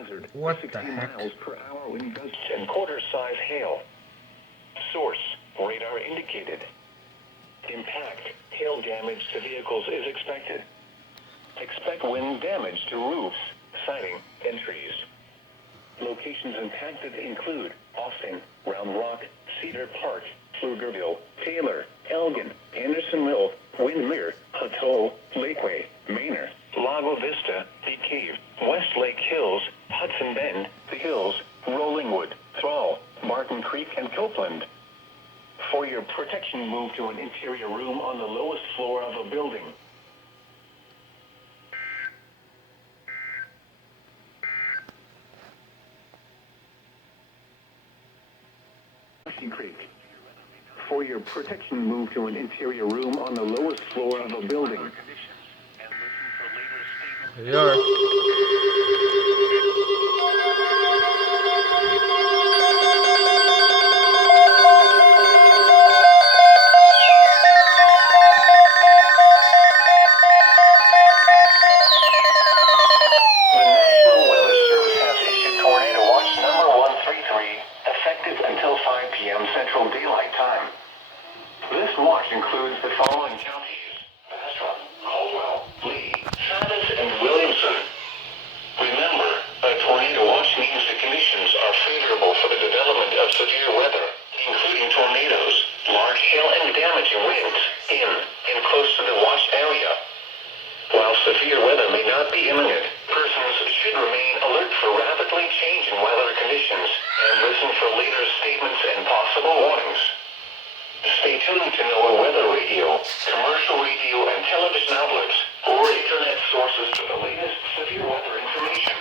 hazard. What 60 the heck? miles per hour wind gusts and quarter-size hail. Source, radar indicated. Impact, hail damage to vehicles is expected. Expect wind damage to roofs, siding, and trees. Locations impacted include Austin, Round Rock, Cedar Park, Pflugerville, Taylor, Elgin, Andersonville, Windermere, Atoll, Lakeway, Manor, Lago Vista, The Cave, Westlake Hills, Hudson Bend, The Hills, Rollingwood, Thrall, Martin Creek, and Copeland. For your protection, move to an interior room on the lowest floor of a building. Creek. For your protection, move to an interior room on the lowest floor of a building. Here you are. The National Weather Service has issued Tornado Watch number 133, effective until 5 p.m. Central Daylight Time. This watch includes the following counties: Bastrop, Caldwell, Lee, Travis, and Williamson. Remember, a tornado watch means the conditions are favorable for the development of severe weather, including tornadoes, large hail, and damaging winds in and close to the watch area. While severe weather may not be imminent, persons should remain alert for rapidly changing weather conditions and listen for later statements and possible warnings. Stay tuned to NOAA weather radio, commercial radio and television outlets, or internet sources for the latest severe weather information.